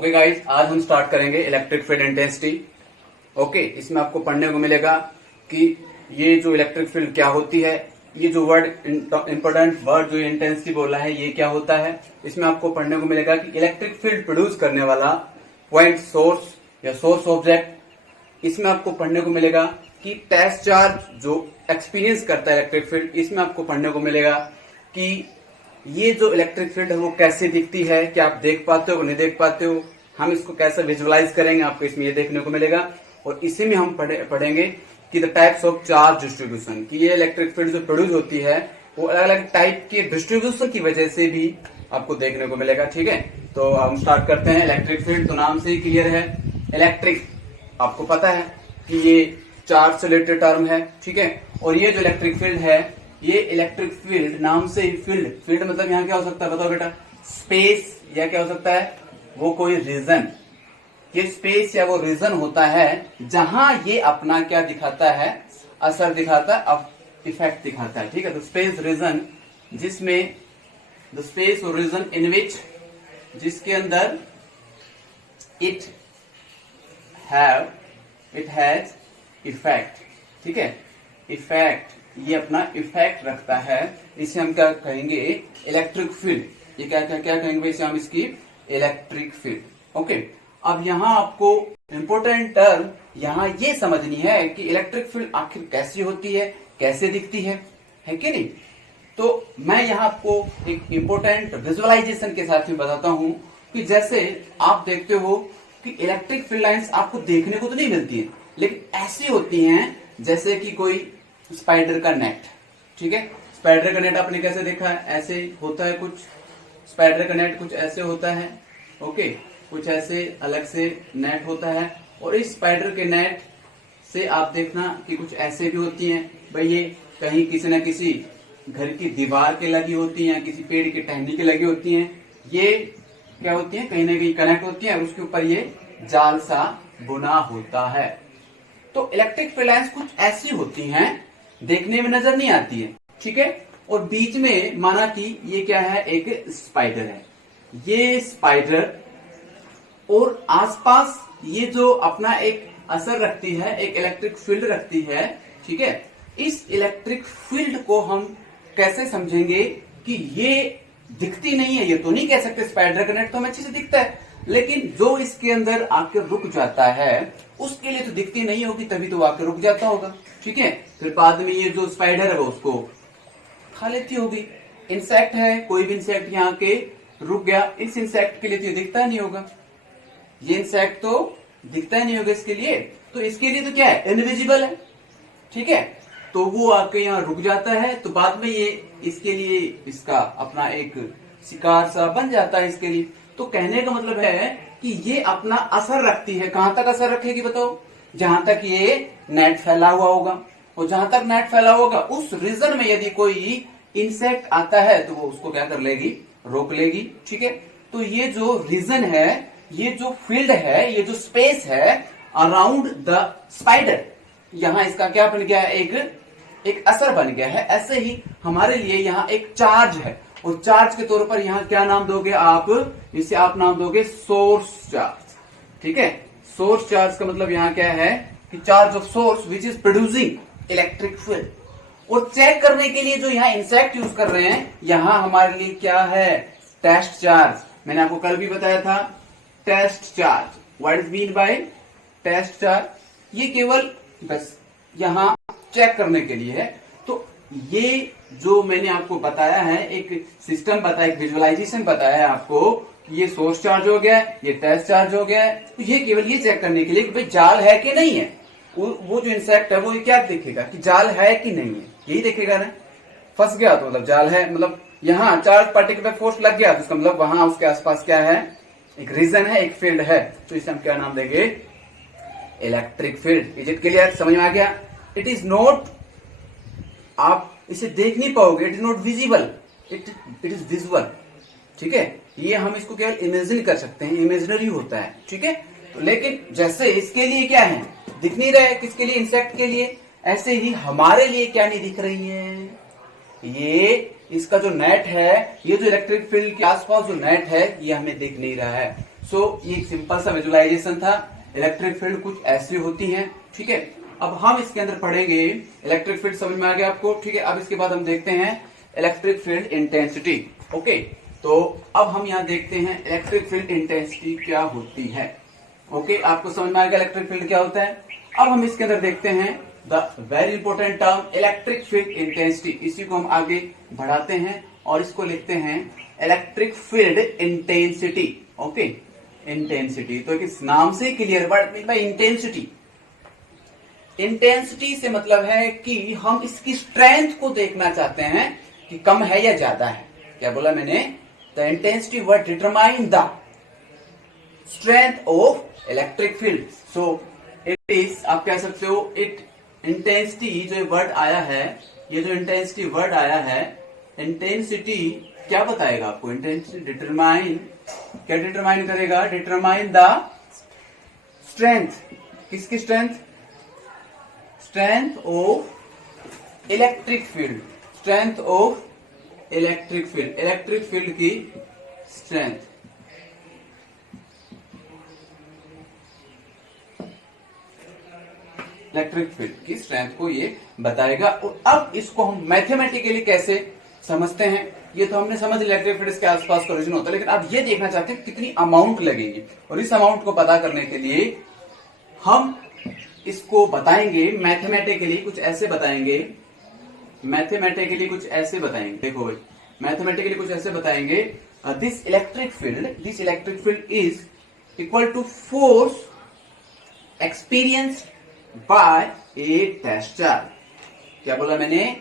Okay guys, आज हम start करेंगे इलेक्ट्रिक फील्ड इंटेंसिटी। ओके, इसमें आपको पढ़ने को मिलेगा कि ये जो इलेक्ट्रिक फील्ड क्या होती है, ये जो वर्ड इंपॉर्टेंट वर्ड जो इंटेंसिटी बोला है ये क्या होता है। इसमें आपको पढ़ने को मिलेगा कि इलेक्ट्रिक फील्ड प्रोड्यूस करने वाला पॉइंट सोर्स या सोर्स ऑब्जेक्ट। इसमें आपको पढ़ने को मिलेगा कि टेस्ट चार्ज जो एक्सपीरियंस करता है इलेक्ट्रिक फील्ड। इसमें आपको पढ़ने को मिलेगा कि ये जो इलेक्ट्रिक फील्ड है वो कैसे दिखती है, क्या आप देख पाते हो नहीं देख पाते हो, हम इसको कैसे विजुअलाइज करेंगे, आपको इसमें ये देखने को मिलेगा। और इसी में हम पढ़ेंगे कि the types of charge distribution, कि ये इलेक्ट्रिक फील्ड जो प्रोड्यूस होती है वो अलग अलग टाइप के डिस्ट्रीब्यूशन की वजह से भी आपको देखने को मिलेगा। ठीक है, तो हम स्टार्ट करते हैं। इलेक्ट्रिक फील्ड तो नाम से ही क्लियर है, इलेक्ट्रिक आपको पता है कि ये चार्ज से रिलेटेड टर्म है। ठीक है, और ये जो इलेक्ट्रिक फील्ड है, ये इलेक्ट्रिक फील्ड नाम से ही फील्ड मतलब यहाँ क्या हो सकता है बताओ बेटा, स्पेस या क्या हो सकता है, वो कोई रीजन, ये स्पेस या वो रीजन होता है जहां ये अपना क्या दिखाता है, असर दिखाता है, इफेक्ट दिखाता है। ठीक है, तो स्पेस रीजन जिसमें द स्पेस और रीजन इन विच, जिसके अंदर इट हैज इफेक्ट। ठीक है, इफेक्ट, ये अपना इफेक्ट रखता है, इसे हम क्या कहेंगे, इलेक्ट्रिक फील्ड। ये क्या क्या क्या कहेंगे इसे हम, इसकी इलेक्ट्रिक फील्ड। ओके, अब यहाँ आपको इम्पोर्टेंट टर्म यहाँ ये समझनी है कि इलेक्ट्रिक फील्ड आखिर कैसी होती है, कैसे दिखती है कि नहीं। तो मैं यहाँ आपको एक इम्पोर्टेंट विजुअलाइजेशन के साथ में बताता हूँ कि जैसे आप देखते हो कि इलेक्ट्रिक फील्ड लाइंस आपको देखने को तो नहीं मिलती है, लेकिन ऐसी होती हैं जैसे कि कोई स्पाइडर का नेट। ठीक है, स्पाइडर का नेट आपने कैसे देखा है, ऐसे होता है कुछ, स्पाइडर का नेट कुछ ऐसे होता है। ओके, कुछ ऐसे अलग से नेट होता है, और इस स्पाइडर के नेट से आप देखना कि कुछ ऐसे भी होती हैं। भाई ये कहीं किसी न किसी घर की दीवार के लगी होती हैं, किसी पेड़ की टहनी के लगी होती हैं, ये क्या होती है, कहीं ना कहीं कनेक्ट होती है, और उसके ऊपर ये जाल सा बुना होता है। तो इलेक्ट्रिक फील्ड लाइंस कुछ ऐसी होती हैं, देखने में नजर नहीं आती है। ठीक है, और बीच में माना कि ये क्या है, एक स्पाइडर है, ये स्पाइडर और आसपास ये जो अपना एक असर रखती है, एक इलेक्ट्रिक फील्ड रखती है। ठीक है, इस इलेक्ट्रिक फील्ड को हम कैसे समझेंगे कि ये दिखती नहीं है, ये तो नहीं कह सकते, स्पाइडर का नेट तो हमें अच्छे से दिखता है, लेकिन जो इसके अंदर आके रुक जाता है उसके लिए तो दिखती नहीं होगी, तभी तो आके रुक जाता होगा। ठीक है, फिर बाद में ये जो स्पाइडर है वो उसको खा लेती होगी। इंसेक्ट है, कोई भी इंसेक्ट यहाँ के रुक गया, इस इंसेक्ट के लिए तो ये दिखता नहीं होगा, ये इंसेक्ट तो दिखता ही नहीं होगा इसके लिए, तो इसके लिए तो क्या है, इनविजिबल है। ठीक है, तो वो आके यहाँ रुक जाता है, तो बाद में ये इसके लिए इसका अपना एक शिकार सा बन जाता है इसके लिए। तो कहने का मतलब है कि ये अपना असर रखती है, कहां तक असर रखेगी बताओ, जहां तक ये नेट फैला हुआ होगा, और जहां तक नेट फैला होगा उस रीजन में यदि कोई इंसेक्ट आता है तो वो उसको क्या कर लेगी, रोक लेगी। ठीक है, तो ये जो रीजन है, ये जो फील्ड है, ये जो स्पेस है अराउंड द स्पाइडर, यहां इसका क्या बन गया है, एक असर बन गया है। ऐसे ही हमारे लिए यहाँ एक चार्ज है, और चार्ज के तौर पर यहाँ क्या नाम दोगे आप, इसे आप नाम दोगे सोर्स चार्ज। ठीक है, सोर्स चार्ज का मतलब यहाँ क्या है कि charge of source which is producing electric field. और चेक करने के लिए जो यहाँ इंसेक्ट यूज कर रहे हैं, यहाँ हमारे लिए क्या है, टेस्ट चार्ज। मैंने आपको कल भी बताया था test charge, what is mean by test charge, ये केवल बस यहाँ चेक करने के लिए है। तो ये जो मैंने आपको बताया है, एक सिस्टम बताया, एक विजुअलाइजेशन बताया है आपको कि ये सोर्स चार्ज हो गया, ये टेस्ट चार्ज हो गया है, तो ये केवल ये चेक करने के लिए कि भाई जाल है कि नहीं है। वो जो इंसेक्ट है वो क्या देखेगा कि जाल है कि नहीं है, यही देखेगा ना। फंस गया तो मतलब जाल है, मतलब यहाँ चार्ज पार्टिकल पे फोर्स लग गया तो इसका मतलब वहां उसके आसपास क्या है, एक रीजन है, एक फील्ड है, तो इसे हम क्या नाम देंगे, electric field. Is it clear, समझ में आ गया। इट इज नॉट, आप इसे देख नहीं पाओगे, it is not visible, it is visual. ठीक है, ये हम इसको केवल इमेजिन कर सकते हैं, इमेजिनरी होता है। ठीक है, तो लेकिन जैसे इसके लिए क्या है, दिख नहीं रहा है, किसके लिए, इंसेक्ट के लिए, ऐसे ही हमारे लिए क्या नहीं दिख रही है, ये इसका जो नेट है, ये जो इलेक्ट्रिक फील्ड के आसपास जो नेट है, ये हमें दिख नहीं रहा है। सो ये सिंपल सा विजुअलाइजेशन था। इलेक्ट्रिक फील्ड कुछ ऐसी होती है, ठीक है। अब हम इसके अंदर पढ़ेंगे इलेक्ट्रिक फील्ड, समझ में आ गया आपको, ठीक है। अब इसके बाद हम देखते हैं इलेक्ट्रिक फील्ड इंटेंसिटी। ओके, तो अब हम यहाँ देखते हैं इलेक्ट्रिक फील्ड इंटेंसिटी क्या होती है। ओके, आपको समझ में आ गया इलेक्ट्रिक फील्ड क्या होता है। अब हम इसके अंदर देखते हैं the very important term electric field intensity. इसी को हम आगे बढ़ाते हैं और इसको लिखते हैं electric field intensity. Okay, intensity तो इस नाम से clear, what mean bye intensity. Intensity से मतलब है कि हम इसकी स्ट्रेंथ को देखना चाहते हैं कि कम है या ज्यादा है। क्या बोला मैंने? The intensity word determine the strength of electric field. So it is, आप कह सकते हो इट इंटेंसिटी, जो वर्ड आया है, ये जो इंटेंसिटी वर्ड आया है, इंटेंसिटी क्या बताएगा आपको? इंटेंसिटी डिटरमाइन, क्या डिटरमाइन करेगा? Determine the strength. किसकी strength? Strength of electric field. Strength of electric field, electric field की स्ट्रेंथ। इलेक्ट्रिक फील्ड की स्ट्रेंथ को ये बताएगा। और अब इसको हम मैथमेटिकली कैसे समझते हैं, ये तो हमने समझ इलेक्ट्रिक फील्ड के आसपास का रीजन होता है, लेकिन अब ये देखना चाहते हैं कितनी अमाउंट लगेगी। और इस अमाउंट को पता करने के लिए हम इसको बताएंगे मैथमेटिकली, कुछ ऐसे बताएंगे। मैथमेटिकली कुछ ऐसे बताएंगे, देखो भाई, मैथमेटिकली कुछ ऐसे बताएंगे। This electric field is equal to force experienced by a test charge. क्या बोला मैंने?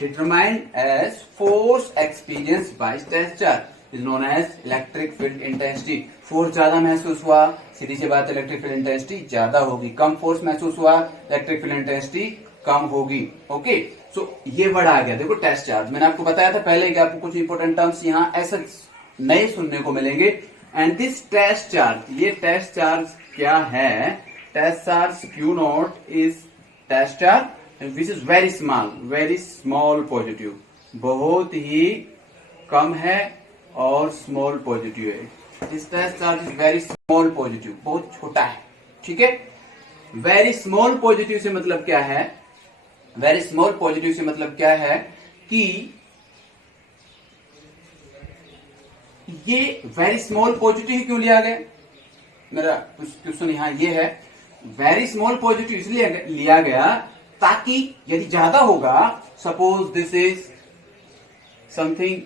Determined as force experienced by test charge is known as electric field intensity. Force ज्यादा महसूस हुआ, सीधी सी बात, इलेक्ट्रिक फील्ड इंटेंसिटी ज्यादा होगी। कम फोर्स महसूस हुआ, इलेक्ट्रिक फील्ड इंटेंसिटी कम होगी। ओके, सो ये वर्ड आ गया, देखो टेस्ट चार्ज। मैंने आपको बताया था पहले कि आपको कुछ इंपॉर्टेंट टर्म्स यहाँ ऐसे नए सुनने को मिलेंगे। एंड दिस टेस्ट चार्ज, ये टेस्ट चार्ज क्या है? Test charge Q not is test charge which is very small positive, बहुत ही कम है और स्मॉल पॉजिटिव है। This test charge is very small positive, बहुत छोटा है, ठीक है। वेरी स्मॉल पॉजिटिव से मतलब क्या है? वेरी स्मॉल पॉजिटिव से मतलब क्या है कि ये वेरी स्मॉल पॉजिटिव ही क्यों लिया गया? मेरा क्वेश्चन यहां ये है, वेरी स्मॉल पॉजिटिव इसलिए लिया गया ताकि यदि ज्यादा होगा, suppose this is something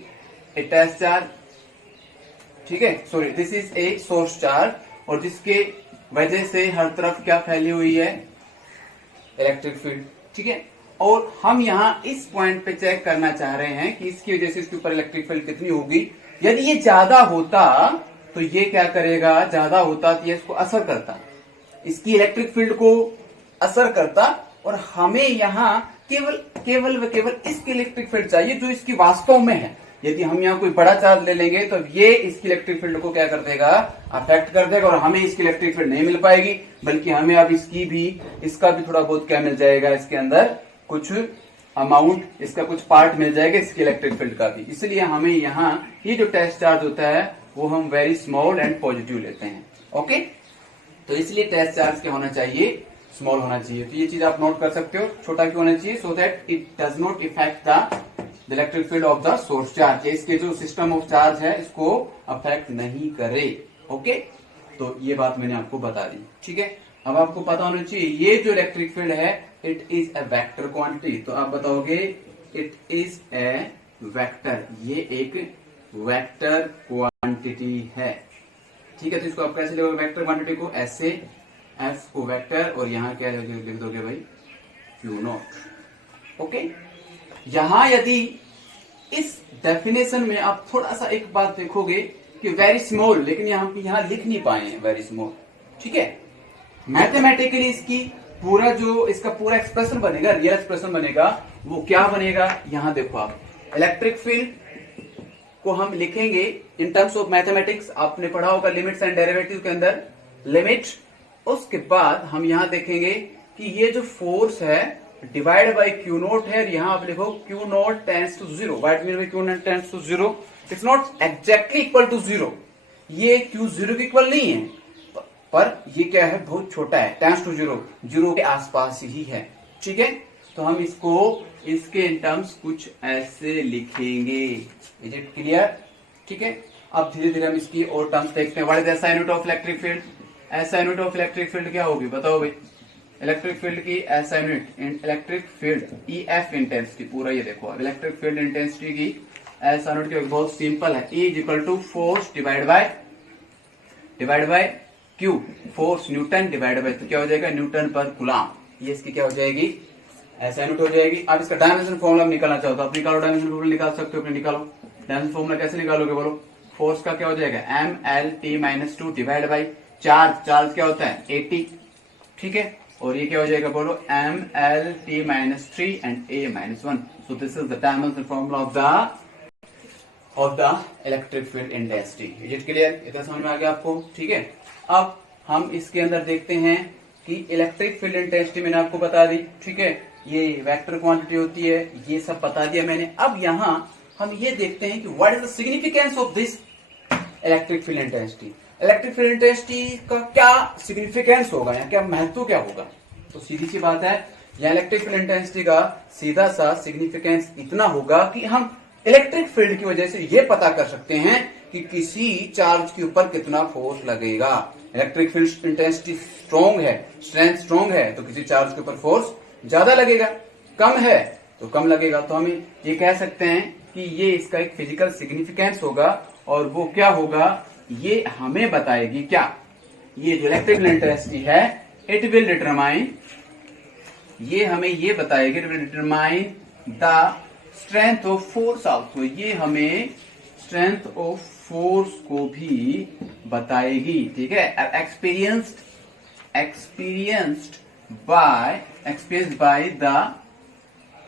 a test charge, ठीक है, sorry this is a source charge, और जिसके वजह से हर तरफ क्या फैली हुई है? इलेक्ट्रिक फील्ड, ठीक है। और हम यहां इस पॉइंट पे चेक करना चाह रहे हैं कि इसकी वजह से इसके ऊपर इलेक्ट्रिक फील्ड कितनी होगी। यदि ये ज्यादा होता तो ये क्या करेगा? ज्यादा होता तो ये इसको असर करता, इसकी इलेक्ट्रिक फील्ड को असर करता, और हमें यहाँ केवल इसकी इलेक्ट्रिक फील्ड चाहिए जो इसकी वास्तव में है। यदि हम यहाँ कोई बड़ा चार्ज ले लेंगे तो ये इसकी इलेक्ट्रिक फील्ड को क्या कर देगा? अफेक्ट कर देगा, और हमें इसकी इलेक्ट्रिक फील्ड नहीं मिल पाएगी, बल्कि हमें अब इसका भी थोड़ा बहुत क्या मिल जाएगा? इसके अंदर कुछ अमाउंट, इसका कुछ पार्ट मिल जाएगा इसकी इलेक्ट्रिक फील्ड का भी। इसलिए हमें यहाँ ये जो टेस्ट चार्ज होता है वो हम वेरी स्मॉल एंड पॉजिटिव लेते हैं। ओके, तो इसलिए टेस्ट चार्ज क्या होना चाहिए? स्मॉल होना चाहिए। तो ये चीज आप नोट कर सकते हो, छोटा क्यों होना चाहिए? So that it does not effect the electric field of the source charge, इसके जो सिस्टम ऑफ चार्ज है इसको अफेक्ट नहीं करे। ओके, तो ये बात मैंने आपको बता दी, ठीक है। अब आपको पता होना चाहिए ये जो इलेक्ट्रिक फील्ड है it is a vector quantity. तो आप बताओगे इट इज ए वेक्टर, ये एक वेक्टर क्वांटिटी है, ठीक है। तो इसको आप कैसे लिखोगे वेक्टर क्वांटिटी को? ऐसे एफ को वेक्टर, और यहाँ क्या लिख दोगे भाई? Q not. ओके, यहां यदि इस डेफिनेशन में आप थोड़ा सा एक बात देखोगे कि वेरी स्मॉल, लेकिन यहां लिख नहीं पाए हैं वेरी स्मॉल, ठीक है। मैथमेटिकली इसका पूरा एक्सप्रेशन बनेगा, रियल एक्सप्रेशन बनेगा, वो क्या बनेगा? यहां देखो आप, इलेक्ट्रिक फील्ड को हम लिखेंगे इन टर्म्स ऑफ मैथमेटिक्स, आपने पढ़ा होगा लिमिट्स एंड डेरिवेटिव के अंदर लिमिट। उसके बाद हम यहां देखेंगे कि ये जो फोर्स है डिवाइड बाय Q नॉट है, यहां आप लिखो Q not tends to 0। What mean by Q not tends to 0? It's not exactly equal to 0, ये Q 0 के इक्वल नहीं है, पर ये क्या है, बहुत छोटा है, टेंड्स टू 0, 0 के आसपास ही है। ठीक है, तो हम इसको इसके इन टर्म्स कुछ ऐसे लिखेंगे। Is it clear? ठीक है, अब धीरे धीरे हम इसकी और टर्म्स देखते हैं। What is SI unit of electric field? SI unit of electric field क्या होगी, बताओ भाई। इलेक्ट्रिक फील्ड की SI unit, electric field EF intensity, पूरा ये देखो, अब इलेक्ट्रिक फील्ड इंटेंसिटी की एसआई यूनिट की बहुत सिंपल है, E is equal to force divide by Q, force newton divide by, तो क्या हो जाएगा, न्यूटन पर कूलम। ये इसकी क्या हो जाएगी, एसआई यूनिट हो जाएगी। अब इसका डायमेंशन फॉर्मूला निकालना चाहो तो आप निकालो, डायमेंशन फॉर्मूला निकाल सकते हो, अपने निकालो। डायमेंशन फॉर्मूला कैसे निकालोगे बोलो? फोर्स का क्या हो जाएगा, MLT-2 डिवाइड बाई चार्ज क्या होता है, 80। ठीक है, और ये क्या हो जाएगा बोलो, MLT-3 and A-1। So this is the dimension formula of the electric field intensity. Is it clear? इतना समझ में आ गया आपको? ठीक है, अब हम इसके अंदर देखते हैं कि इलेक्ट्रिक फील्ड इंटेंसिटी मैंने आपको बता दी। ठीक है, ये वेक्टर क्वांटिटी होती है, ये सब बता दिया मैंने। अब यहाँ हम ये देखते हैं कि what is the significance of this electric field intensity. Electric field intensity का क्या सिग्निफिकेंस होगा या क्या महत्व क्या होगा? तो सीधी सी बात है, यहाँ इलेक्ट्रिक फील्ड इंटेंसिटी का सीधा सा सिग्निफिकेंस इतना होगा कि हम इलेक्ट्रिक फील्ड की वजह से ये पता कर सकते हैं कि किसी चार्ज के ऊपर कितना फोर्स लगेगा। इलेक्ट्रिक फील्ड इंटेंसिटी स्ट्रॉन्ग है, स्ट्रेंथ स्ट्रॉन्ग है, तो किसी चार्ज के ऊपर फोर्स ज्यादा लगेगा, कम है तो कम लगेगा। तो हम ये कह सकते हैं कि ये इसका एक फिजिकल सिग्निफिकेंस होगा, और वो क्या होगा, ये हमें बताएगी क्या, ये जो इलेक्ट्रिक फील्ड इंटेंसिटी है, इट विल डिटरमाइन, ये हमें ये बताएगी, it will determine the strength of force also, ये हमें स्ट्रेंथ ऑफ फोर्स को भी बताएगी। ठीक है, experienced by the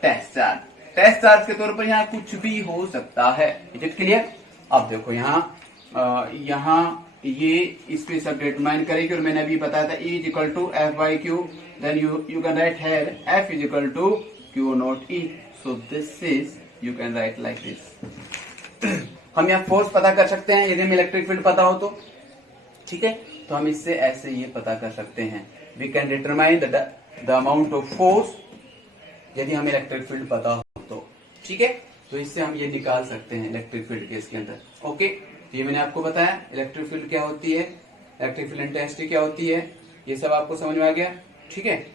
test charge. Test charge के तौर पर यहाँ कुछ भी हो सकता है। Is it clear? अब देखो यहाँ ये इसमें सब डिटरमाइन करेगी, और मैंने अभी बताया था E is equal to F by Q, then you can write here F is equal to Q not E। So this is, you can write like this. हम यहाँ फोर्स पता कर सकते हैं यदि हमें इलेक्ट्रिक फील्ड पता हो तो। ठीक है, तो हम इससे ऐसे ये पता कर सकते हैं, we can determine the amount of force यदि हमें इलेक्ट्रिक फील्ड पता हो तो। ठीक है, तो इससे हम ये निकाल सकते हैं इलेक्ट्रिक फील्ड केस के अंदर। ओके, तो ये मैंने आपको बताया इलेक्ट्रिक फील्ड क्या होती है, इलेक्ट्रिक फील्ड इंटेंसिटी क्या होती है, ये सब आपको समझ में आ गया। ठीक है,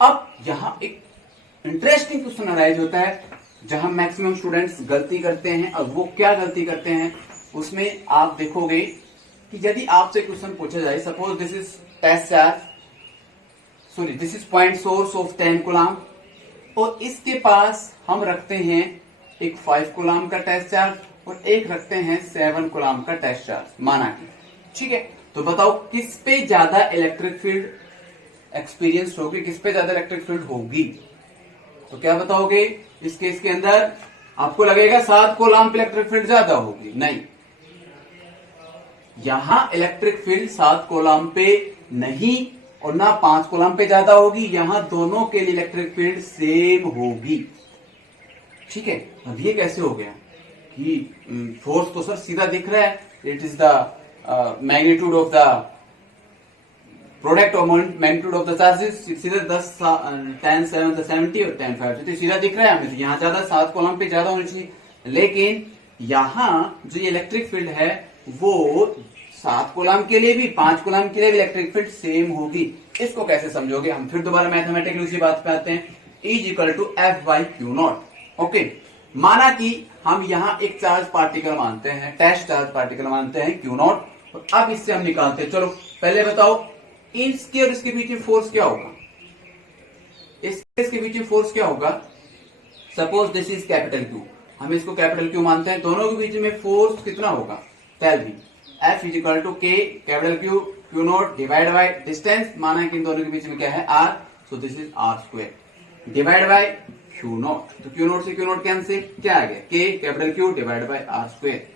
अब यहाँ एक इंटरेस्टिंग क्वेश्चन अराइज होता है जहां मैक्सिमम स्टूडेंट्स गलती करते हैं। और वो क्या गलती करते हैं, उसमें आप देखोगे कि यदि आपसे क्वेश्चन पूछा जाए, suppose this is test charge, sorry this is point source of 10 coulomb, और इसके पास हम रखते हैं एक 5 कूलम का टेस्ट चार्ज और एक रखते हैं 7 कूलम का टेस्ट चार्ज, माना कि। ठीक है, तो बताओ किस पे ज्यादा इलेक्ट्रिक फील्ड एक्सपीरियंस होगी, किस पे ज्यादा इलेक्ट्रिक फील्ड होगी? तो क्या बताओगे इस केस के अंदर? आपको लगेगा 7 कूलम पे इलेक्ट्रिक फील्ड ज्यादा होगी। नहीं, यहां इलेक्ट्रिक फील्ड 7 कूलम पे नहीं और ना 5 कूलम पे ज्यादा होगी, यहां दोनों के लिए इलेक्ट्रिक फील्ड सेम होगी। ठीक है, अब ये कैसे हो गया कि फोर्स तो सर सीधा दिख रहा है, it is the magnitude of the product और मैग्नीट्यूड ऑफ द चार्जेस, सीधा 10 10 7 70 और 10 5, तो सीधा दिख रहा है हमें, यहाँ ज्यादा 7 कॉलम पे ज्यादा होनी चाहिए। लेकिन यहाँ जो ये इलेक्ट्रिक फील्ड है वो 7 कॉलम के लिए भी 5 कॉलम के लिए भी इलेक्ट्रिक फील्ड सेम होगी। इसको कैसे समझोगे? हम फिर दोबारा मैथमेटिकली उसी बात पे आते हैं, E is equal to F by Q not. Okay, माना कि हम यहाँ एक चार्ज पार्टिकल मानते हैं, टेस्ट चार्ज पार्टिकल मानते हैं क्यू नॉट, और अब इससे हम निकालते हैं। चलो पहले बताओ इसके और इसके बीच में फोर्स क्या होगा, इसके बीच में फोर्स क्या होगा? Suppose this is capital Q, हम इसको कैपिटल क्यू मानते हैं, दोनों के बीच में फोर्स कितना होगा? Tell me. F is equal to k capital q q naught divide by distance, माना है कि इन दोनों के बीच में क्या है? R, so this is R square divide by Q not, तो क्यू नॉट से क्यू नॉट कैंसिल, क्या आ गया? के capital Q divide by R square.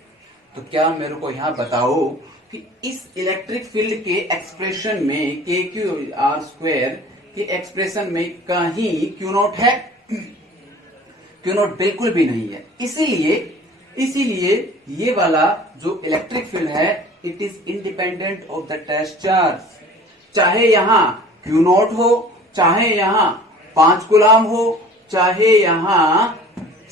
तो क्या मेरे को यहाँ बताओ कि इस इलेक्ट्रिक फील्ड के एक्सप्रेशन में के क्यू आर स्क्वायर के एक्सप्रेशन में कहीं क्यू नॉट है? क्यू नॉट बिल्कुल भी नहीं है। इसीलिए ये वाला जो इलेक्ट्रिक फील्ड है it is independent of the test charge. चाहे यहां Q0 हो, चाहे यहां 5 कूलाम हो, चाहे यहां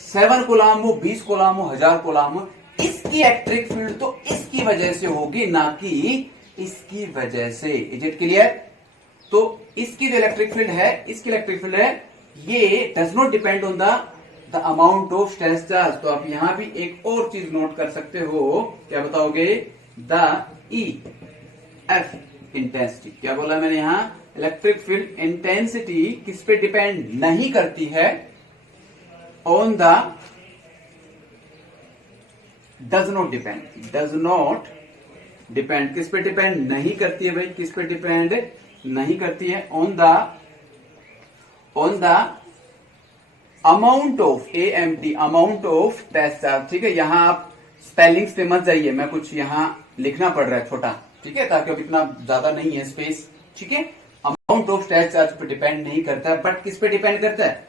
7 कूलाम हो, 20 कूलाम हो, 1000 कूलाम हो, इसकी इलेक्ट्रिक फील्ड तो इसकी वजह से होगी, ना कि इसकी वजह से। Is it clear? तो इसकी जो इलेक्ट्रिक फील्ड है, इसकी इलेक्ट्रिक फील्ड है, ये does not depend on the amount of test charge. तो आप यहां भी एक और चीज नोट कर सकते हो, क्या बताओगे? The E F intensity. क्या बोला मैंने यहां? इलेक्ट्रिक फील्ड इंटेंसिटी किस पे डिपेंड नहीं करती है? On the does not depend किस पे डिपेंड नहीं करती है भाई? किस पे डिपेंड नहीं करती है? On the amount of AMT, amount of test charge. ठीक है, यहां आप स्पेलिंग्स पे मत जाइए, मैं कुछ यहां लिखना पड़ रहा है छोटा, ठीक है, ताकि अब इतना ज्यादा नहीं है स्पेस। ठीक है, अमाउंट ऑफ टेस्ट चार्ज पे डिपेंड नहीं करता है, बट किस पे डिपेंड करता है?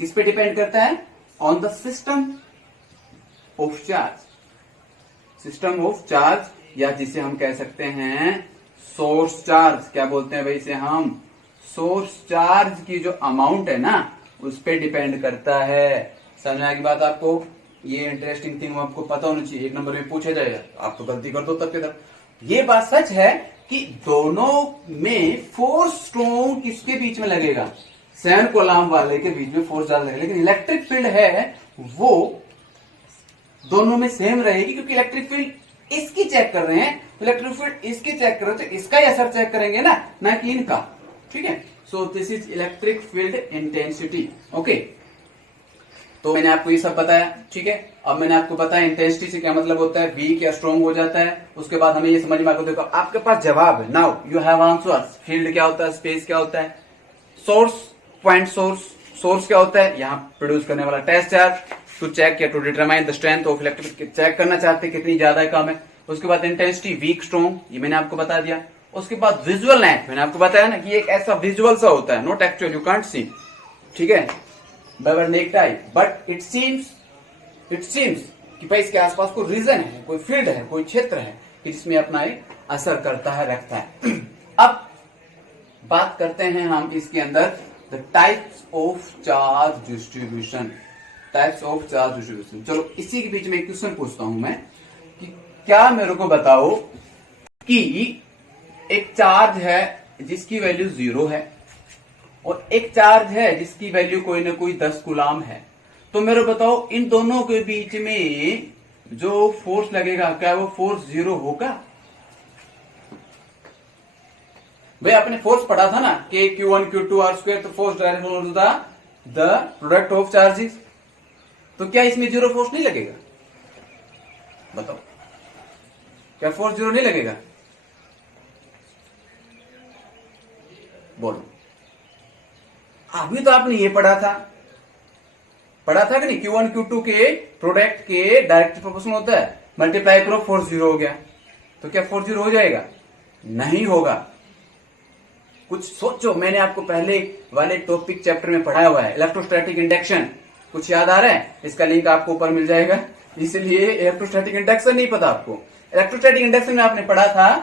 किस पे डिपेंड करता है? On the system of charge. System of charge, या जिसे हम कह सकते हैं सोर्स चार्ज। क्या बोलते हैं भाई इसे हम? सोर्स चार्ज की जो अमाउंट है ना, उस पे डिपेंड करता है। समझ में आएगी बात आपको? ये इंटरेस्टिंग थिंग आपको पता होना चाहिए, 1 नंबर में पूछा जाएगा। आप तो गलती कर दो तब के तब। ये बात सच है कि दोनों में फोर्स स्ट्रोंग किसके बीच में लगेगा? 7 कूलाम वाले के बीच में फोर्स ज्यादा लगेगा, लेकिन इलेक्ट्रिक फील्ड है वो दोनों में सेम रहेगी, क्योंकि इलेक्ट्रिक फील्ड इसकी चेक कर रहे हैं, इलेक्ट्रिक फील्ड इसकी चेक कर रहे हैं, तो इसका ही असर चेक करेंगे ना कि इनका। ठीक है, सो this is electric field intensity. Okay, तो मैंने आपको ये सब बताया। ठीक है, अब मैंने आपको बताया इंटेंसिटी से क्या मतलब होता है, वीक या स्ट्रॉन्ग हो जाता है। उसके बाद हमें ये समझ में आकर देखो, आपके पास जवाब है। Now you have answers. Field क्या होता है, स्पेस क्या होता है, सोर्स पॉइंट सोर्स क्या होता है, यहाँ प्रोड्यूस करने वाला टेस्ट चार्ज, टू चेक या to determine the strength of electric, check करना चाहते हैं कितनी ज्यादा है कम है। उसके बाद इंटेंसिटी, वीक स्ट्रॉन्ग, ये मैंने आपको बता दिया। उसके बाद विजुअल लेंथ, मैंने आपको बताया ना कि एक ऐसा विजुअल सा होता है, not actual, you can't see. ठीक है, by naked eye, but it seems कि भाई इसके आसपास कोई रीजन है, कोई फील्ड है, कोई क्षेत्र है कि जिसमें अपना एक असर करता है, रखता है। अब बात करते हैं हम इसके अंदर the types of charge distribution. चलो इसी के बीच में एक क्वेश्चन पूछता हूं मैं कि क्या मेरे को बताओ कि एक चार्ज है जिसकी वैल्यू 0 है और एक चार्ज है जिसकी वैल्यू कोई ना कोई 10 कूलाम है। तो मेरे बताओ इन दोनों के बीच में जो फोर्स लगेगा, क्या वो फोर्स 0 होगा? भाई आपने फोर्स पढ़ा था ना कि Q1 Q2 R², तो force direct the product of charges. तो क्या इसमें 0 फोर्स नहीं लगेगा? बताओ, क्या फोर्स 0 नहीं लगेगा? बोलो। अभी तो आपने ये पढ़ा था कि नहीं, Q1 Q2 के प्रोडक्ट के डायरेक्ट प्रोपोर्शनल होता है, मल्टीप्लाई करो फोर्स 0 हो गया। तो क्या फोर्स 0 हो जाएगा? नहीं होगा। कुछ सोचो, मैंने आपको पहले वाले टॉपिक चैप्टर में पढ़ाया हुआ है, इलेक्ट्रोस्टैटिक इंडक्शन। कुछ याद आ रहा है? इसका लिंक आपको ऊपर मिल जाएगा। इसलिए इलेक्ट्रोस्टैटिक इंडक्शन नहीं पता आपको। इलेक्ट्रोस्टैटिक इंडक्शन में आपने पढ़ा था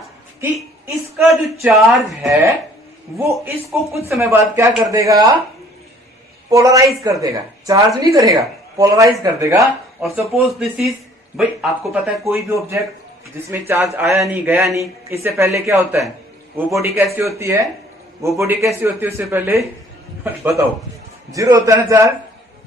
कि इसका जो चार्ज है वो इसको कुछ समय बाद क्या कर देगा? पोलराइज कर देगा। चार्ज नहीं करेगा, पोलराइज कर देगा। और सपोज दिस इज, भाई आपको पता है कोई भी ऑब्जेक्ट जिसमें चार्ज आया नहीं गया नहीं, इससे पहले क्या होता है? वो बॉडी कैसी होती है? उससे पहले बताओ 0 होता है ना चार्ज।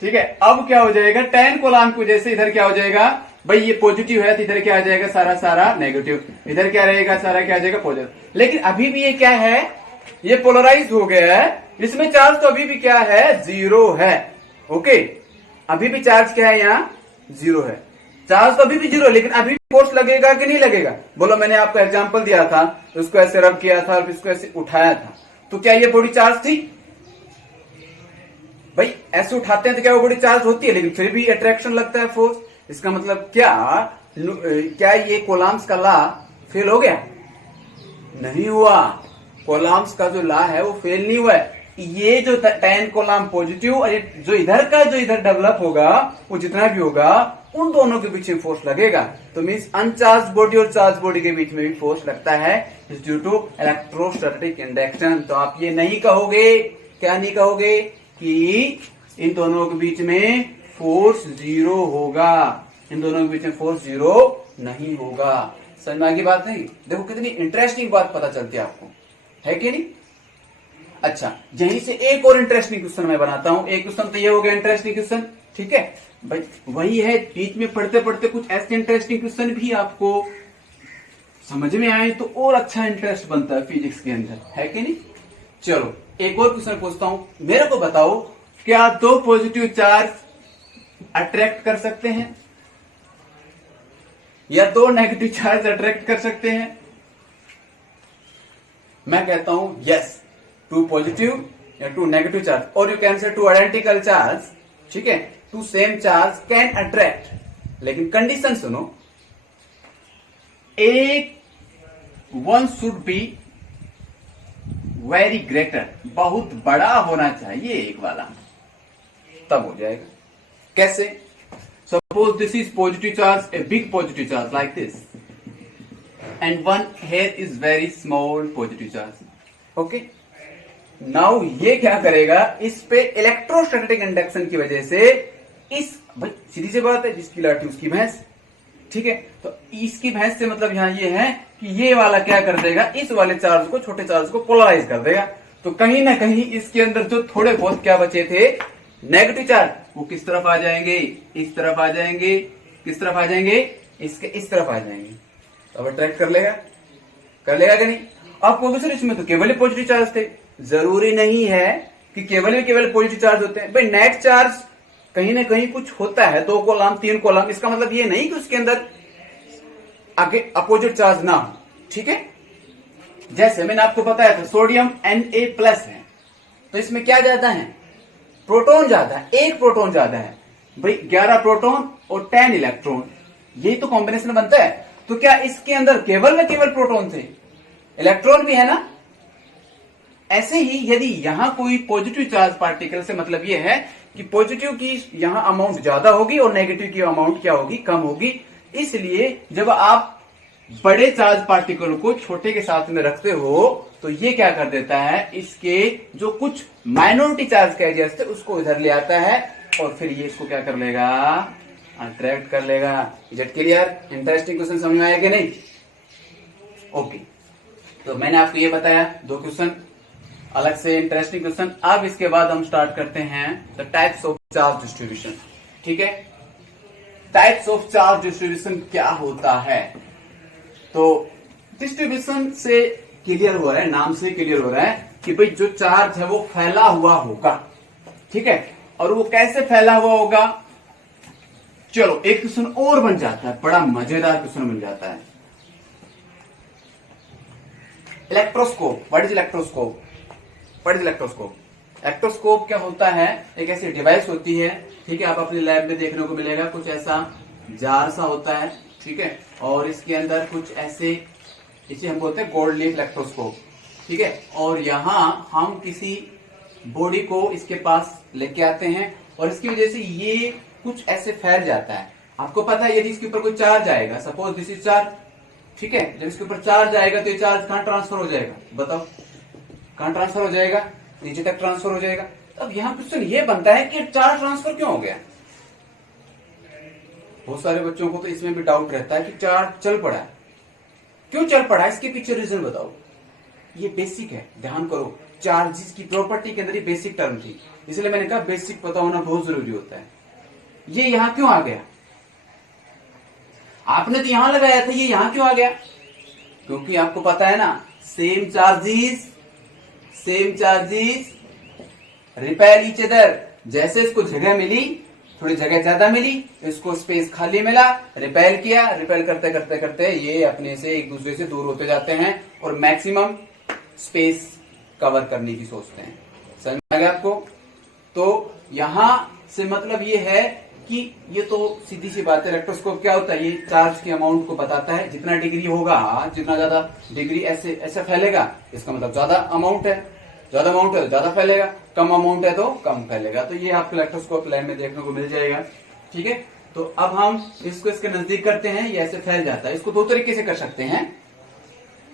ठीक है, अब क्या हो जाएगा? 10 कूलाम की वजह से इधर क्या हो जाएगा? भाई ये पॉजिटिव है तो इधर क्या आ जाएगा? सारा नेगेटिव। इधर क्या रहेगा? सारा क्या आ जाएगा? पॉजिटिव। लेकिन अभी भी ये क्या है? ये पोलराइज हो गया है। इसमें चार्ज तो अभी भी क्या है? 0 है। ओके, अभी भी चार्ज क्या है? यहाँ 0 है। चार्ज तो अभी भी 0 है, लेकिन अभी फोर्स लगेगा कि नहीं लगेगा? बोलो, मैंने आपको एग्जांपल दिया था, उसको ऐसे रब किया था और इसको ऐसे उठाया था, तो क्या ये बॉडी चार्ज थी? भाई ऐसे उठाते हैं तो क्या वो बॉडी चार्ज होती है, लेकिन फिर भी अट्रैक्शन लगता है, फोर्स। इसका मतलब क्या ये कोलाम्स का लॉ फेल हो गया? नहीं हुआ। कोलाम्स का जो लॉ है वो फेल नहीं हुआ है। ये जो 10 कोलाम पॉजिटिव और जो इधर डेवलप होगा, वो जितना भी होगा उन दोनों के बीच में फोर्स लगेगा। तो मीन्स अनचार्ज बॉडी और चार्ज बॉडी के बीच में भी फोर्स लगता है ड्यू टू इलेक्ट्रोस्टैटिक इंडक्शन। तो आप ये नहीं कहोगे, क्या नहीं कहोगे कि इन दोनों के बीच में फोर्स जीरो होगा, इन दोनों के बीच में फोर्स जीरो नहीं होगा। समझ में आ गई बात? नहीं? देखो कितनी इंटरेस्टिंग बात पता चलती है आपको, है कि नहीं? अच्छा, यहीं से एक और इंटरेस्टिंग क्वेश्चन मैं बनाता हूं। एक क्वेश्चन तो ये हो गया इंटरेस्टिंग क्वेश्चन, ठीक है भाई। वही है, बीच में पढ़ते पढ़ते कुछ ऐसे इंटरेस्टिंग क्वेश्चन भी आपको समझ में आए तो और अच्छा इंटरेस्ट बनता है फिजिक्स के अंदर, है कि नहीं? चलो एक और क्वेश्चन पूछता हूं, मेरे को बताओ, क्या दो पॉजिटिव चार्ज अट्रैक्ट कर सकते हैं या दो नेगेटिव चार्ज अट्रैक्ट कर सकते हैं? मैं कहता हूं यस, टू पॉजिटिव या टू नेगेटिव चार्ज, और you can say two identical charge, ठीक है, two same charge can attract. लेकिन कंडीशन सुनो, एक one should be very greater, बहुत बड़ा होना चाहिए एक वाला, तब हो जाएगा। कैसे? Suppose this is positive charge, a big positive charge like this, and one here is very small positive charge, okay. Now ये क्या करेगा, इस पे इलेक्ट्रोस्टैटिक इंडक्शन की वजह से इस, भाई सीधी सी बात है, जिसकी लाठी उसकी भैंस, ठीक है। तो इसकी भैंस से मतलब यहां ये है कि ये वाला क्या कर देगा, इस वाले चार्ज को, छोटे चार्ज को पोलराइज कर देगा। तो कहीं ना कहीं इसके अंदर जो थोड़े बहुत क्या बचे थे नेगेटिव चार्ज, वो किस तरफ आ जाएंगे, इस तरफ आ जाएंगे, किस तरफ आ जाएंगे, इसके इस तरफ आ जाएंगे। तो अब अट्रैक्ट कर लेगा कि नहीं? आप कहोगे सर इसमें तो केवल ही पॉजिटिव चार्ज थे। जरूरी नहीं है कि केवल पॉजिटिव चार्ज होते हैं भाई, नेट चार्ज कहीं ना कहीं कुछ होता है, 2 कॉलम 3 कॉलम, इसका मतलब ये नहीं कि उसके अंदर आगे अपोजिट चार्ज ना हो, ठीक है। जैसे मैंने आपको बताया था सोडियम Na+ है, तो इसमें क्या ज्यादा है, प्रोटॉन ज्यादा है, एक प्रोटॉन ज्यादा है भाई, 11 प्रोटॉन और 10 इलेक्ट्रॉन, यही तो कॉम्बिनेशन बनता है। तो क्या इसके अंदर केवल में केवल प्रोटॉन थे, इलेक्ट्रॉन भी है ना? ऐसे ही यदि यहां कोई पॉजिटिव चार्ज पार्टिकल से मतलब यह है कि पॉजिटिव की यहां अमाउंट ज्यादा होगी और नेगेटिव की अमाउंट क्या होगी, कम होगी। इसलिए जब आप बड़े चार्ज पार्टिकल को छोटे के साथ में रखते हो तो ये क्या कर देता है, इसके जो कुछ माइनॉरिटी चार्ज के एरियाज थे उसको इधर ले आता है और फिर ये इसको क्या कर लेगा, अट्रैक्ट कर लेगा। Is it clear? Interesting question समझ में आया कि नहीं? ओके, तो मैंने आपको ये बताया 2 क्वेश्चन अलग से इंटरेस्टिंग क्वेश्चन। अब इसके बाद हम स्टार्ट करते हैं the types of charge distribution, ठीक है। टाइप्स ऑफ चार्ज डिस्ट्रीब्यूशन क्या होता है? तो डिस्ट्रीब्यूशन से क्लियर हो रहा है, नाम से क्लियर हो रहा है कि भाई जो चार्ज है वो फैला हुआ होगा, ठीक है। और वो कैसे फैला हुआ होगा, चलो एक क्वेश्चन और बन जाता है, बड़ा मजेदार क्वेश्चन बन जाता है। Electroscope, what is electroscope? What is electroscope? Electroscope क्या होता है, एक ऐसी डिवाइस होती है, ठीक है, आप अपने लैब में देखने को मिलेगा, कुछ ऐसा जार सा होता है, ठीक है, और इसके अंदर कुछ ऐसे, इसे हम बोलते हैं गोल्ड लीफ इलेक्ट्रोस्कोप, ठीक है। और यहां हम किसी बॉडी को इसके पास लेके आते हैं और इसकी वजह से ये कुछ ऐसे फैल जाता है। आपको पता है यदि इसके ऊपर कोई चार्ज आएगा, सपोज दिस इज चार्ज, ठीक है, जब इसके ऊपर चार्ज आएगा तो ये चार्ज कहां ट्रांसफर हो जाएगा, बताओ कहां ट्रांसफर हो जाएगा, नीचे तक ट्रांसफर हो जाएगा। अब यहां क्वेश्चन ये बनता है कि चार्ज ट्रांसफर क्यों हो गया। बहुत सारे बच्चों को तो इसमें भी डाउट रहता है कि चार्ज चल पड़ा है, क्यों चल पड़ा है, इसके पीछे रीजन बताओ। ये बेसिक है, ध्यान करो, चार्जेस की प्रॉपर्टी के अंदर ये बेसिक टर्म थी, इसलिए मैंने कहा बेसिक पता होना बहुत जरूरी होता है। ये यहां क्यों आ गया, आपने तो यहां लगाया था, ये यहां क्यों आ गया, क्योंकि आपको पता है ना, same charges repel each other. जैसे इसको जगह मिली, थोड़ी जगह ज्यादा मिली, इसको स्पेस खाली मिला, रिपेल किया, रिपेल करते करते करते ये अपने से एक दूसरे से दूर होते जाते हैं और मैक्सिमम स्पेस कवर करने की सोचते हैं। समझ में आ गया आपको? तो यहां से मतलब ये है कि ये तो सीधी सी बात है, इलेक्ट्रोस्कोप क्या होता है, ये चार्ज के अमाउंट को बताता है। जितना डिग्री होगा, जितना ज्यादा डिग्री ऐसे ऐसे फैलेगा, इसका मतलब ज्यादा अमाउंट है, ज्यादा अमाउंट है तो ज्यादा फैलेगा, कम अमाउंट है तो कम फैलेगा। तो ये आपको इलेक्ट्रोस्कोप लैब में देखने को मिल जाएगा, ठीक है। तो अब हम इसको इसके नजदीक करते हैं, ये ऐसे फैल जाता है। इसको दो तरीके से कर सकते हैं।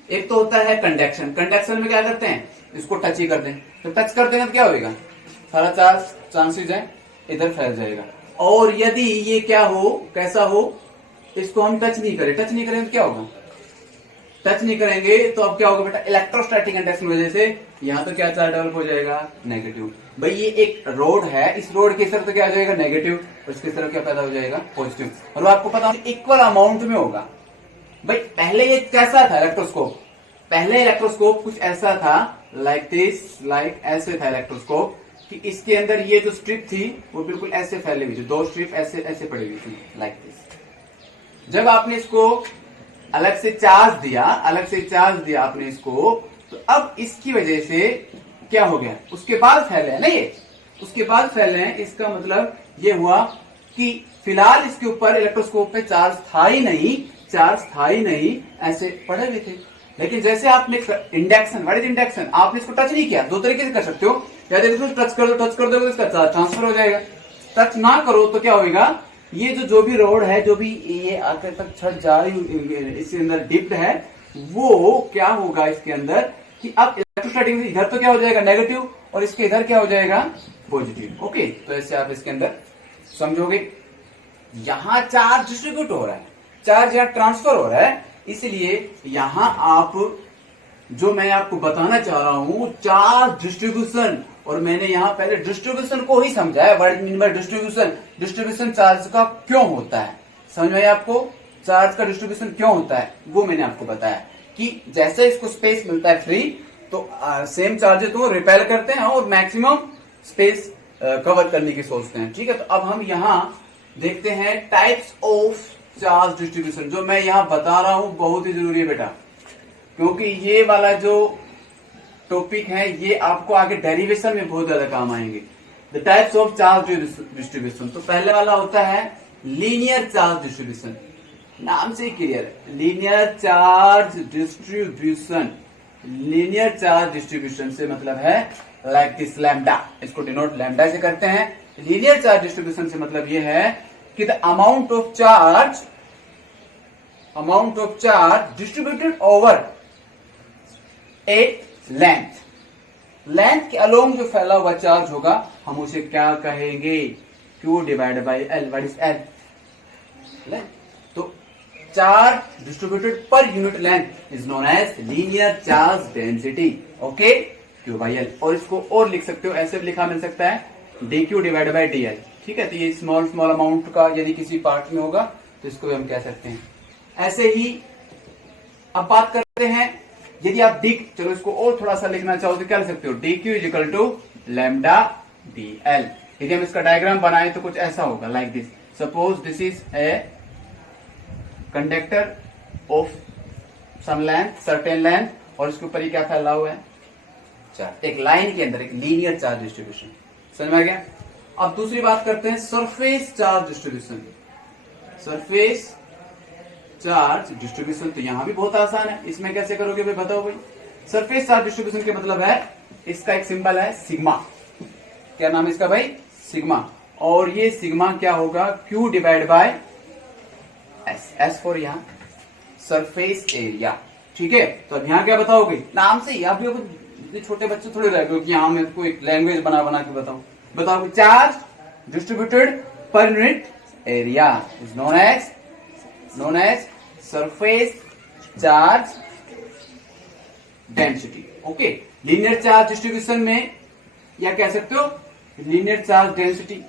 एक तो होता है कंडक्शन। कंडक्शन में क्या करते हैं, इसको टच ही कर दें, तो टच कर देंगे तो क्या होगा, सारा चांसेस है इधर फैल जाएगा। और यदि ये क्या हो, कैसा हो, इसको हम टच नहीं करें, टच नहीं करेंगे तो क्या होगा, टच नहीं करेंगे तो अब क्या होगा बेटा, इलेक्ट्रोस्टैटिक इंडक्शन की वजह से यहाँ तो क्या चार्ज डेवलप हो जाएगा, नेगेटिव। भाई ये एक रोड है, इस रोड की तरफ तो क्या आ जाएगा, नेगेटिव, और इसकी तरफ क्या पैदा हो जाएगा, पॉजिटिव। और आपको पता इक्वल अमाउंट में होगा। भाई पहले ये कैसा था इलेक्ट्रोस्कोप, पहले इलेक्ट्रोस्कोप कुछ ऐसा था, लाइक दिस, लाइक ऐसे था इलेक्ट्रोस्कोप, कि इसके अंदर ये जो स्ट्रिप थी वो बिल्कुल ऐसे फैली हुई थी, दो स्ट्रिप ऐसे ऐसे पड़ी हुई थी, लाइक दिस। जब आपने इसको अलग से चार्ज दिया, अलग से चार्ज दिया आपने इसको, तो अब इसकी वजह से क्या हो गया, उसके बाद फैले हैं ना ये, उसके बाद फैले हैं। इसका मतलब ये हुआ कि फिलहाल इसके ऊपर इलेक्ट्रोस्कोप पे चार्ज था ही नहीं, चार्ज था ही नहीं, ऐसे पड़े हुए थे। लेकिन जैसे आपने इंडक्शन, व्हाट इज इंडक्शन, आपने इसको टच नहीं किया, दो तरीके से कर सकते हो, या देखो टच कर दो, टच कर दो इसका ट्रांसफर हो जाएगा। टच ना करो तो क्या होगा, ये जो भी रोड है, जो भी ये आकर तक छट जा रही, इसके अंदर डिप्ड है, वो क्या होगा इसके अंदर कि अब इलेक्ट्रोस्टैटिक इधर तो क्या हो जाएगा, नेगेटिव, और इसके इधर क्या हो जाएगा, पॉजिटिव। ओके, तो ऐसे आप इसके अंदर समझोगे। यहां चार्ज डिस्ट्रीब्यूट हो रहा है, चार्ज यहां ट्रांसफर हो रहा है, इसलिए यहां आप, जो मैं आपको बताना चाह रहा हूं, चार्ज डिस्ट्रीब्यूशन, और मैंने यहां पहले डिस्ट्रीब्यूशन को ही समझाया, what mean bye distribution, distribution charge का क्यों होता है, समझ में आपको, चार्ज का डिस्ट्रीब्यूशन क्यों होता है वो मैंने आपको बताया, कि जैसे इसको स्पेस मिलता है फ्री, तो सेम चार्जेस तो रिपेल करते हैं और मैक्सिमम स्पेस कवर करने की सोचते हैं। ठीक है, तो अब हम यहां देखते हैं टाइप्स ऑफ चार्ज डिस्ट्रीब्यूशन। जो मैं यहां बता रहा हूं बहुत ही जरूरी है बेटा, क्योंकि ये वाला जो टॉपिक है ये आपको आगे डेरिवेशन में बहुत ज्यादा काम आएंगे। The types of charge distribution, तो पहले वाला होता है लीनियर चार्ज डिस्ट्रीब्यूशन, नाम से क्लियर है, linear charge distribution. Linear charge distribution से मतलब है लाइक दिस लैम्डा, इसको डिनोट लैम्डा से करते हैं। लीनियर चार्ज डिस्ट्रीब्यूशन से मतलब ये है कि the amount of charge distributed over A length, length के अलोंग जो फैला हुआ चार्ज होगा हम उसे क्या कहेंगे, Q divide by L। What is L? तो charge distributed per unit length is known as linear charge density. Okay, Q by L। और इसको और लिख सकते हो, ऐसे भी लिखा मिल सकता है dQ डिवाइड बाई DL। ठीक है, तो ये स्मॉल स्मॉल अमाउंट का यदि किसी पार्ट में होगा तो इसको भी हम कह सकते हैं। ऐसे ही अब बात करते हैं, यदि आप डिक, चलो इसको और थोड़ा सा लिखना चाहो तो क्या लिख सकते हो, dQ is equal to lambda DL। यदि हम इसका डायग्राम बनाए तो कुछ ऐसा होगा, like this. Suppose this is a conductor of some length, certain length, और इसके ऊपर ये क्या फैला हुआ है, चार्ज, एक लाइन के अंदर एक लीनियर चार्ज डिस्ट्रीब्यूशन। समझ में आ गया। अब दूसरी बात करते हैं surface charge distribution. Surface charge distribution तो यहां भी बहुत आसान है, इसमें कैसे करोगे भाई बताओ भाई। सरफेस चार्ज डिस्ट्रीब्यूशन के मतलब है, इसका एक सिंबल है सिग्मा। क्या नाम है इसका भाई, सिग्मा। और ये सिग्मा क्या होगा, Q divide by S, S for यहां सरफेस एरिया। ठीक है, तो अब यहां क्या बताओगे, नाम से ही आप लोग इतने छोटे बच्चे थोड़े रह गए कि यहां मैं कोई लैंग्वेज बना बना के बताओ। Charge distributed per unit area is known as surface charge density. Okay, linear charge distribution में या कह सकते हो linear charge density,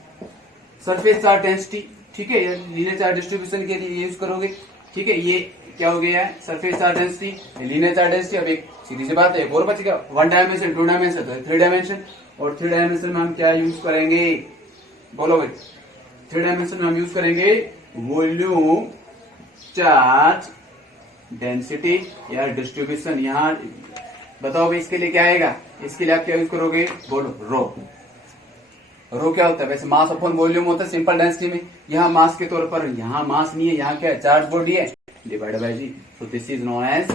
surface charge density. ठीक है, लीनियर चार्ज डिस्ट्रीब्यूशन के लिए यूज करोगे। ठीक है, ये क्या हो गया, surface charge density, linear charge density. अब एक सीधी सी बात है, एक और बच गया, 1 डायमेंशन, 2 डायमेंशन, तो 3 डायमेंशन। और 3 डायमेंशन में हम क्या यूज करेंगे, बोलो भाई। 3 डायमेंशन में हम यूज करेंगे वॉल्यूम चार्ज डेंसिटी या डिस्ट्रीब्यूशन। यहां बताओ भाई इसके लिए क्या आएगा, इसके लिए आप क्या यूज करोगे, बोलो रो। रो क्या होता है, वैसे मास अपॉन वॉल्यूम होता है सिंपल डेंसिटी में, यहाँ मास के तौर पर, यहाँ मास नहीं है, यहाँ क्या है, चार्ज बॉडी है, डिवाइड बाय जी। तो this is known as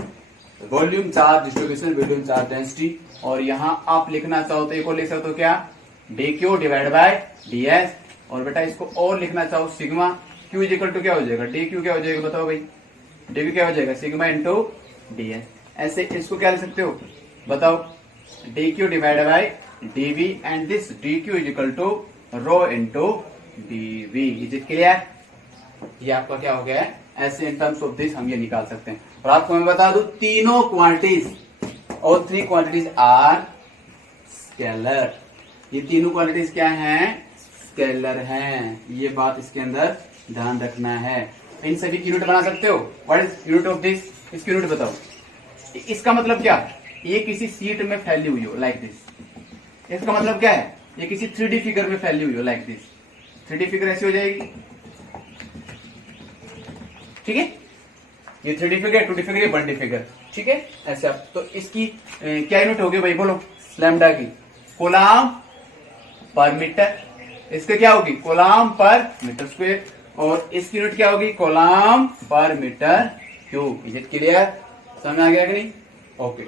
volume charge distribution, volume charge density. और यहाँ आप लिखना चाहो तो एक और लिख सकते हो क्या, dQ डिवाइड बाय ds। और बेटा इसको और लिखना चाहो sigma, Q is equal to क्या हो जाएगा, डी क्यू क्या हो जाएगा बताओ भाई, डी क्यू क्या हो जाएगा, सिग्मा इंटू डी एस। ऐसे इसको क्या लिख सकते हो बताओ, D Q divide by D V and this D Q is equal to rho into D V. Is it clear? ये आपका क्या हो गया है, ऐसे इन टर्म्स ऑफ दिस हम ये निकाल सकते हैं। और आपको मैं बता दूं तीनों क्वांटिटीज और 3 क्वांटिटीज आर स्केलर। ये तीनों क्वांटिटीज क्या हैं, स्केलर हैं। ये बात इसके अंदर ध्यान रखना है। इन सभी की यूनिट बना सकते हो। What is unit of this, इसकी यूनिट बताओ। इसका मतलब क्या, ये किसी सीट में फैली हुई हो लाइक दिस। इसका मतलब क्या है, ये किसी 3D फिगर में फैली हुई हो लाइक दिस। 3D फिगर ऐसी हो जाएगी, ठीक है। ये 3D फिगर, 2D फिगर, ये 1D फिगर, ठीक है। ऐसे आप तो इसकी क्या यूनिट होगी भाई बोलो, लैम्डा की कूलम पर मीटर। इसके क्या होगी, कूलम पर मीटर स्क्वायर। और इसकी यूनिट क्या होगी, coulomb per metre cube. Is it clear, समझ में आ गया कि नहीं? ओके।